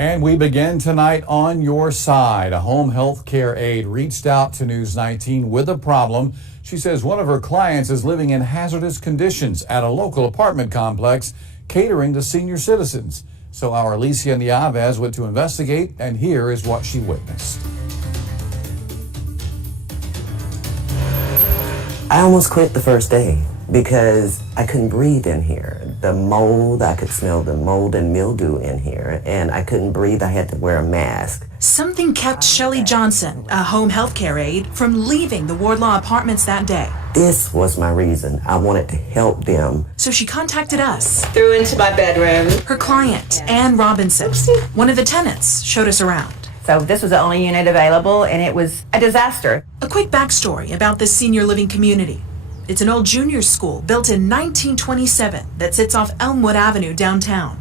And we begin tonight on your side. A home health care aide reached out to News 19 with a problem. She says one of her clients is living in hazardous conditions at a local apartment complex catering to senior citizens. So our Alicia Nieves went to investigate, and here is what she witnessed. I almost quit the first day because I couldn't breathe in here. The mold, I could smell the mold and mildew in here, and I couldn't breathe. I had to wear a mask. Something kept Shelley Johnson, a home health care aide, from leaving the Wardlaw Apartments that day. This was my reason. I wanted to help them. So she contacted us. Threw into my bedroom. Her client, Ann Robinson, one of the tenants, showed us around. So this was the only unit available, and it was a disaster. A quick backstory about this senior living community. It's an old junior school built in 1927 that sits off Elmwood Avenue downtown.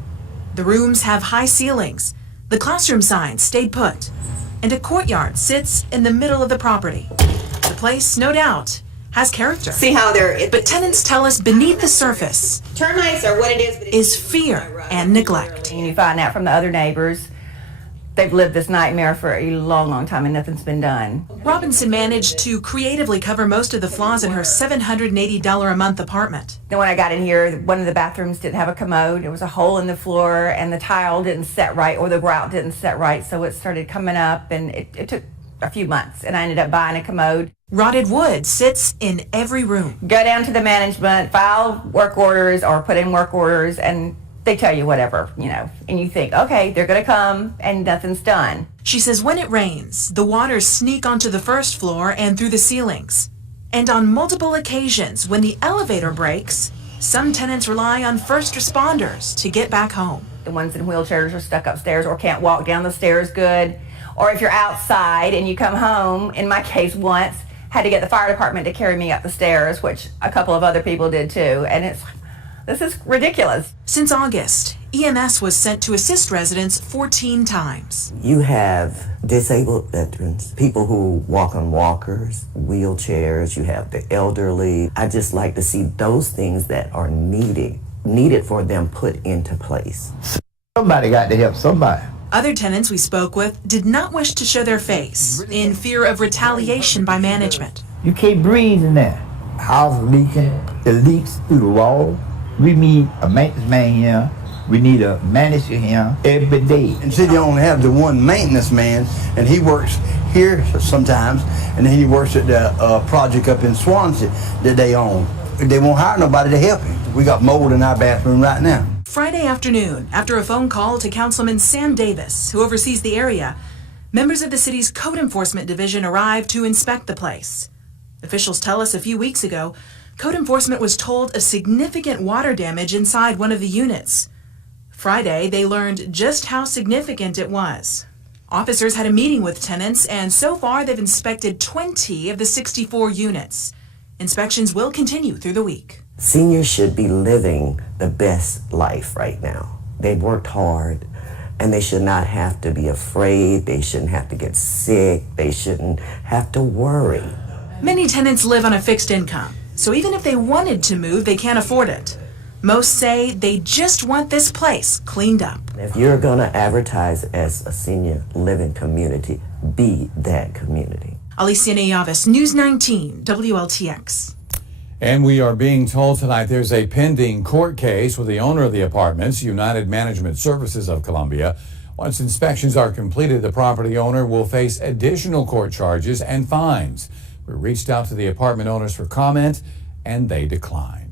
The rooms have high ceilings, the classroom signs stayed put, and a courtyard sits in the middle of the property. The place, no doubt, has character. See how But tenants tell us beneath the surface termites are what it is fear and neglect. And you find out from the other neighbors, they've lived this nightmare for a long, long time and nothing's been done. Robinson managed to creatively cover most of the flaws in her $780 a month apartment. Then when I got in here, one of the bathrooms didn't have a commode. There was a hole in the floor and the tile didn't set right, or the grout didn't set right, so it started coming up, and it took a few months, and I ended up buying a commode. Rotted wood sits in every room. Go down to the management, file work orders or put in work orders, and they tell you whatever, and you think, okay, they're going to come, and nothing's done. She says when it rains, the waters sneak onto the first floor and through the ceilings. And on multiple occasions, when the elevator breaks, some tenants rely on first responders to get back home. The ones in wheelchairs are stuck upstairs or can't walk down the stairs good. Or if you're outside and you come home, in my case once, had to get the fire department to carry me up the stairs, which a couple of other people did too, and this is ridiculous. Since August, EMS was sent to assist residents 14 times. You have disabled veterans, people who walk on walkers, wheelchairs, you have the elderly. I just like to see those things that are needed for them put into place. Somebody got to help somebody. Other tenants we spoke with did not wish to show their face in fear of retaliation by management. You can't breathe in there. House leaking, it leaks through the wall. We need a maintenance man here. We need a manager here every day. And see, they only have the one maintenance man, and he works here sometimes, and then he works at the project up in Swansea that they own. They won't hire nobody to help him. We got mold in our bathroom right now. Friday afternoon, after a phone call to Councilman Sam Davis, who oversees the area, members of the city's Code Enforcement Division arrived to inspect the place. Officials tell us a few weeks ago, Code Enforcement was told of significant water damage inside one of the units. Friday, they learned just how significant it was. Officers had a meeting with tenants, and so far they've inspected 20 of the 64 units. Inspections will continue through the week. Seniors should be living the best life right now. They've worked hard, and they should not have to be afraid. They shouldn't have to get sick. They shouldn't have to worry. Many tenants live on a fixed income, so even if they wanted to move, they can't afford it. Most say they just want this place cleaned up. If you're going to advertise as a senior living community, be that community. Alicia Nieves, News 19, WLTX. And we are being told tonight there's a pending court case with the owner of the apartments, United Management Services of Columbia. Once inspections are completed, the property owner will face additional court charges and fines. We reached out to the apartment owners for comment, and they declined.